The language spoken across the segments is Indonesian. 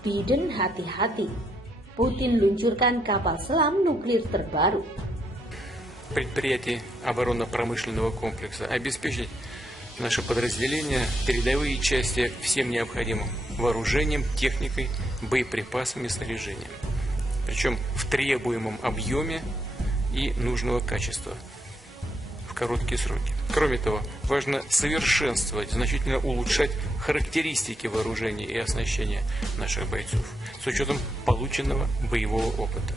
Biden hati-hati, Putin luncurkan kapal selam nuklir terbaru. Предприятий оборонно-промышленного комплекса обеспечить наши подразделения, передовые части всем необходимым вооружением, техникой, боеприпасами, снаряжением. Причем в требуемом объеме и нужного качества в короткие сроки. Кроме того, важно совершенствовать, значительно улучшать характеристики вооружения и оснащения наших бойцов с учетом полученного боевого опыта.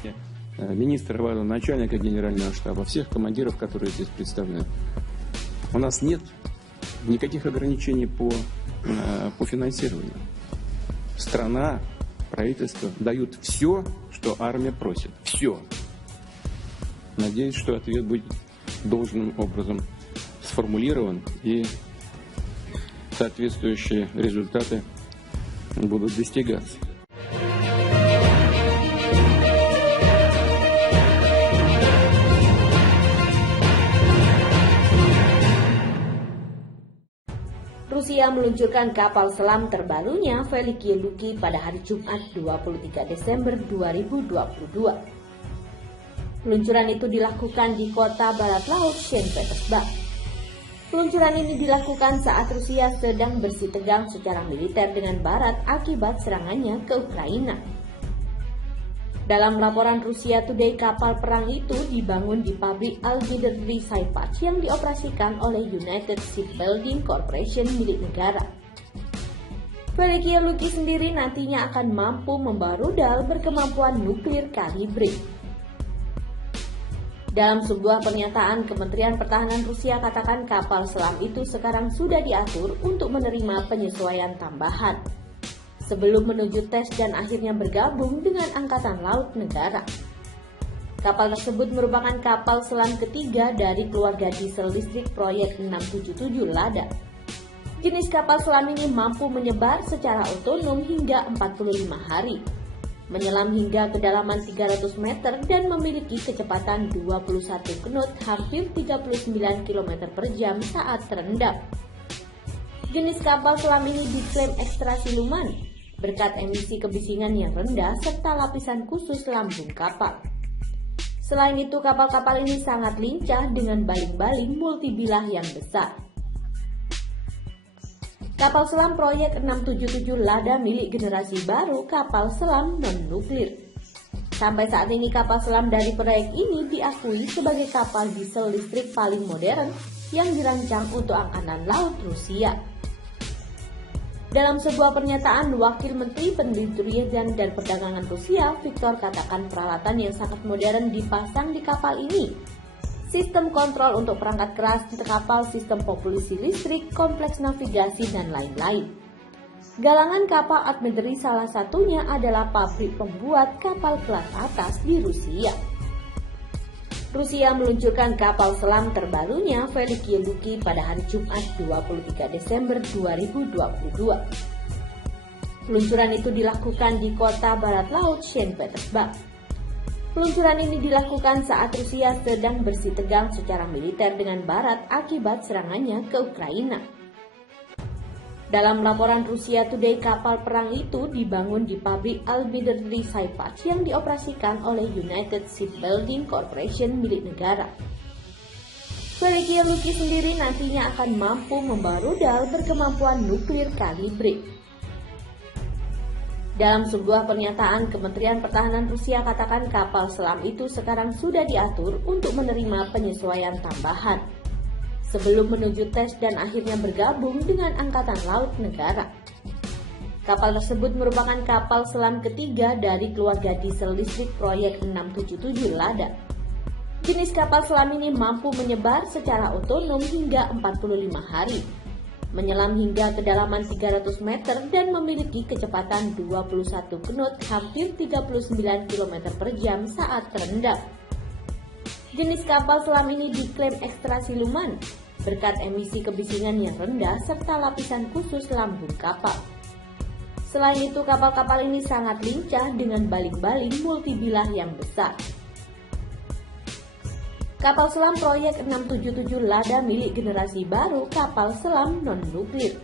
Министра обороны, начальника генерального штаба, всех командиров, которые здесь представлены. У нас нет никаких ограничений по финансированию. Страна, правительство дают все, что армия просит. Все. Надеюсь, что ответ будет должным образом сформулирован и соответствующие результаты будут достигаться. Rusia meluncurkan kapal selam terbarunya Velikiye Luki pada hari Jumat 23 Desember 2022. Peluncuran itu dilakukan di kota barat laut Saint Petersburg. Peluncuran ini dilakukan saat Rusia sedang bersitegang secara militer dengan barat akibat serangannya ke Ukraina. Dalam laporan Rusia Today, kapal perang itu dibangun di pabrik Al-Bidr Saipat yang dioperasikan oleh United Shipbuilding Corporation milik negara. Velikiye Luki sendiri nantinya akan mampu membawa rudal berkemampuan nuklir kalibri. Dalam sebuah pernyataan, Kementerian Pertahanan Rusia katakan kapal selam itu sekarang sudah diatur untuk menerima penyesuaian tambahan sebelum menuju tes dan akhirnya bergabung dengan Angkatan Laut negara. Kapal tersebut merupakan kapal selam ketiga dari keluarga diesel listrik proyek 677 Lada. Jenis kapal selam ini mampu menyebar secara otonom hingga 45 hari, menyelam hingga kedalaman 300 meter dan memiliki kecepatan 21 knot hampir 39 km per jam saat terendam. Jenis kapal selam ini diklaim ekstra siluman berkat emisi kebisingan yang rendah serta lapisan khusus lambung kapal. Selain itu, kapal-kapal ini sangat lincah dengan baling-baling multibilah yang besar. Kapal selam proyek 677 Lada milik generasi baru kapal selam non-nuklir. Sampai saat ini kapal selam dari proyek ini diakui sebagai kapal diesel listrik paling modern yang dirancang untuk Angkatan Laut Rusia. Dalam sebuah pernyataan, Wakil Menteri Perindustrian dan Perdagangan Rusia, Viktor, katakan peralatan yang sangat modern dipasang di kapal ini. Sistem kontrol untuk perangkat keras kapal, sistem propulsi listrik, kompleks navigasi, dan lain-lain. Galangan kapal Admedri salah satunya adalah pabrik pembuat kapal kelas atas di Rusia. Rusia meluncurkan kapal selam terbarunya Velikiye Luki pada hari Jumat 23 Desember 2022. Peluncuran itu dilakukan di kota barat laut Saint Petersburg. Peluncuran ini dilakukan saat Rusia sedang bersitegang secara militer dengan barat akibat serangannya ke Ukraina. Dalam laporan Rusia Today, kapal perang itu dibangun di pabrik Al-Bidr Saipat yang dioperasikan oleh United Shipbuilding Corporation milik negara. Velikiye Luki sendiri nantinya akan mampu membawa rudal berkemampuan nuklir kalibri. Dalam sebuah pernyataan, Kementerian Pertahanan Rusia katakan kapal selam itu sekarang sudah diatur untuk menerima penyesuaian tambahan sebelum menuju tes dan akhirnya bergabung dengan Angkatan Laut negara. Kapal tersebut merupakan kapal selam ketiga dari keluarga diesel listrik proyek 677 Lada. Jenis kapal selam ini mampu menyebar secara otonom hingga 45 hari, menyelam hingga kedalaman 300 meter dan memiliki kecepatan 21 knot hampir 39 km per jam saat terendam. Jenis kapal selam ini diklaim ekstra siluman berkat emisi kebisingan yang rendah serta lapisan khusus lambung kapal. Selain itu, kapal-kapal ini sangat lincah dengan baling-baling multibilah yang besar. Kapal selam proyek 677 Lada milik generasi baru kapal selam non-nuklir.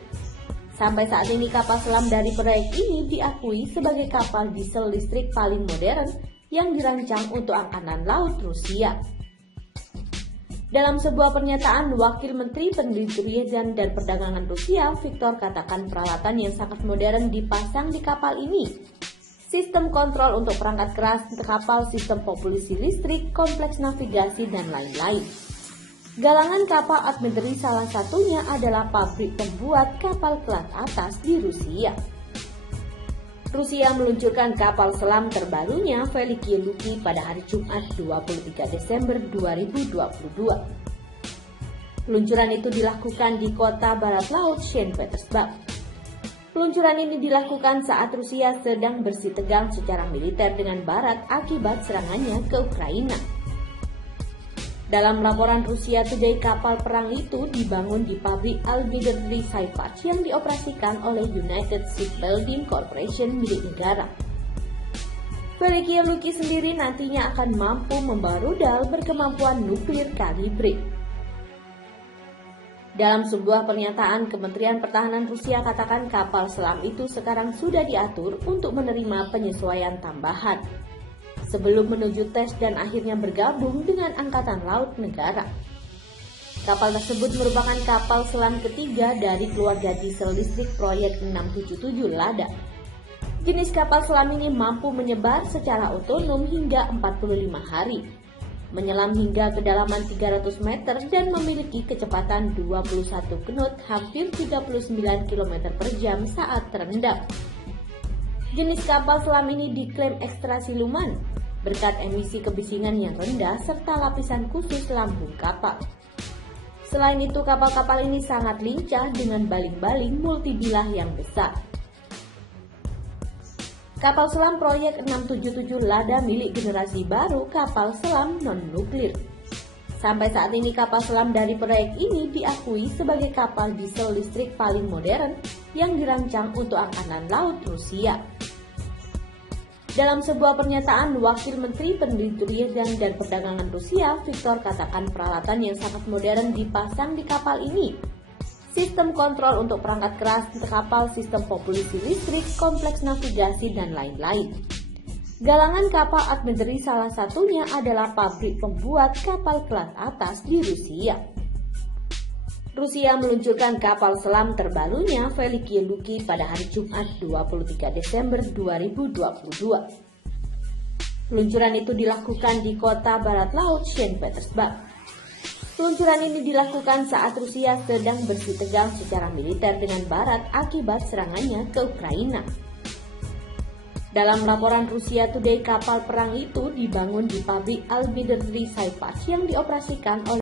Sampai saat ini kapal selam dari proyek ini diakui sebagai kapal diesel listrik paling modern yang dirancang untuk Angkatan Laut Rusia. Dalam sebuah pernyataan, Wakil Menteri Perindustrian dan Perdagangan Rusia, Viktor, katakan peralatan yang sangat modern dipasang di kapal ini. Sistem kontrol untuk perangkat keras kapal, sistem propulsi listrik, kompleks navigasi, dan lain-lain. Galangan kapal Admiri salah satunya adalah pabrik pembuat kapal kelas atas di Rusia. Rusia meluncurkan kapal selam terbarunya Velikiy Luki pada hari Jumat 23 Desember 2022. Peluncuran itu dilakukan di kota barat laut Saint Petersburg. Peluncuran ini dilakukan saat Rusia sedang bersitegang secara militer dengan Barat akibat serangannya ke Ukraina. Dalam laporan Rusia Today, kapal perang itu dibangun di pabrik Almydry Saipat yang dioperasikan oleh United Shipbuilding Corporation milik negara. Velikiy Luki sendiri nantinya akan mampu membawa rudal berkemampuan nuklir kalibrik. Dalam sebuah pernyataan, Kementerian Pertahanan Rusia katakan kapal selam itu sekarang sudah diatur untuk menerima penyesuaian tambahan sebelum menuju tes dan akhirnya bergabung dengan Angkatan Laut negara. Kapal tersebut merupakan kapal selam ketiga dari keluarga diesel listrik proyek 677 Lada. Jenis kapal selam ini mampu menyebar secara otonom hingga 45 hari, menyelam hingga kedalaman 300 meter dan memiliki kecepatan 21 knot hampir 39 km per jam saat terendam. Jenis kapal selam ini diklaim ekstra siluman berkat emisi kebisingan yang rendah serta lapisan khusus lambung kapal. Selain itu, kapal-kapal ini sangat lincah dengan baling-baling multibilah yang besar. Kapal selam proyek 677 Lada milik generasi baru kapal selam non-nuklir. Sampai saat ini kapal selam dari proyek ini diakui sebagai kapal diesel listrik paling modern yang dirancang untuk Angkatan Laut Rusia. Dalam sebuah pernyataan, Wakil Menteri Perindustrian dan Perdagangan Rusia, Viktor, katakan peralatan yang sangat modern dipasang di kapal ini. Sistem kontrol untuk perangkat keras kapal, sistem propulsi listrik, kompleks navigasi, dan lain-lain. Galangan kapal Admiri salah satunya adalah pabrik pembuat kapal kelas atas di Rusia. Rusia meluncurkan kapal selam terbarunya Velikiy Luki pada hari Jumat 23 Desember 2022. Peluncuran itu dilakukan di kota barat laut Saint Petersburg. Peluncuran ini dilakukan saat Rusia sedang bersitegang secara militer dengan Barat akibat serangannya ke Ukraina. Dalam laporan Rusia Today, kapal perang itu dibangun di pabrik Almydry Saipat yang dioperasikan oleh